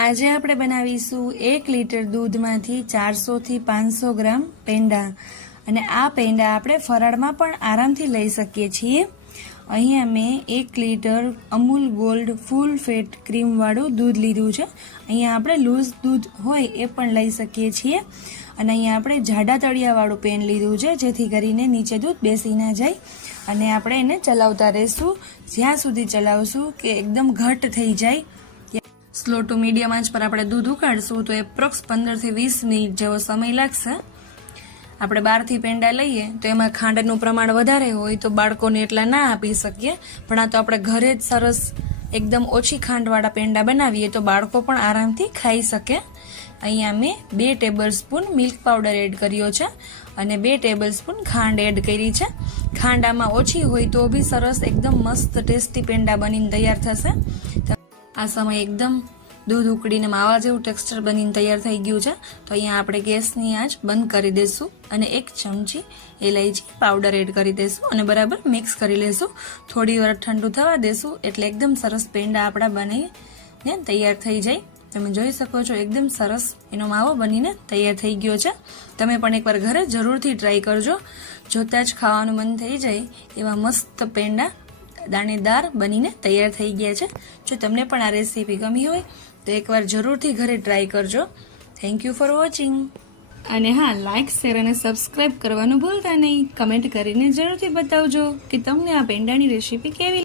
આજે આપણે બનાવીશું એક લીટર દૂધમાંથી ચારસોથી પાંચસો ગ્રામ પેંડા. અને આ પેંડા આપણે ફરાળમાં પણ આરામથી લઈ શકીએ છીએ. અહીંયા મેં એક litre Amul gold full fat ક્રીમવાળું દૂધ લીધું છે. અહીંયા આપણે લૂઝ દૂધ હોય એ પણ લઈ શકીએ છીએ. અને અહીંયા આપણે જાડા તળિયાવાળું પેન લીધું છે, જેથી કરીને નીચે દૂધ બેસી ના જાય. અને આપણે એને ચલાવતા રહીશું. જ્યાં સુધી ચલાવશું કે એકદમ ઘટ થઈ જાય. સ્લો ટુ મીડિયમ આંચ પર આપણે દૂધ ઉકાળશું તો એપ્રોક્સ પંદરથી વીસ મિનિટ જેવો સમય લાગશે. આપણે બહારથી પેંડા લઈએ તો એમાં ખાંડનું પ્રમાણ વધારે હોય તો બાળકોને એટલા ના આપી શકીએ. પણ આ તો આપણે ઘરે જ સરસ એકદમ ઓછી ખાંડવાળા પેંડા બનાવીએ તો બાળકો પણ આરામથી ખાઈ શકે. અહીંયા મેં બે table spoon milk powder add કર્યો છે અને બે ટેબલ સ્પૂન ખાંડ એડ કરી છે. ખાંડ આમાં ઓછી હોય તો બી સરસ એકદમ મસ્ત ટેસ્ટી પેંડા બનીને તૈયાર થશે. આ સમય એકદમ દૂધ ઉકળીને માવા જેવું ટેક્સચર બનીને તૈયાર થઈ ગયું છે. તો અહીંયા આપણે ગેસની આંચ બંધ કરી દઈશું અને એક ચમચી એલાયચી પાવડર એડ કરી દઈશું અને બરાબર મિક્સ કરી લઈશું થોડી વાર ઠંડુ થવા દેશું એટલે એકદમ સરસ પેંડા આપણા બનીને તૈયાર થઈ જાય. તમે જોઈ શકો છો એકદમ સરસ એનો માવો બનીને તૈયાર થઈ ગયો છે. તમે પણ એકવાર ઘરે જરૂરથી ટ્રાય કરજો. જોતાં જ ખાવાનું મન થઈ જાય એવા મસ્ત પેંડા દાણેદાર બનીને તૈયાર થઈ ગયા છે. જો તમને પણ આ રેસીપી ગમી હોય, તો એકવાર જરૂરથી ઘરે ટ્રાય કરજો. થેન્ક યુ ફોર વોચિંગ અને હા લાઇક શેર અને સબસ્ક્રાઇબ કરવાનું ભૂલતા નહીં. કમેન્ટ કરીને જરૂરથી બતાવજો કે તમને આ પેંડાની રેસીપી કેવી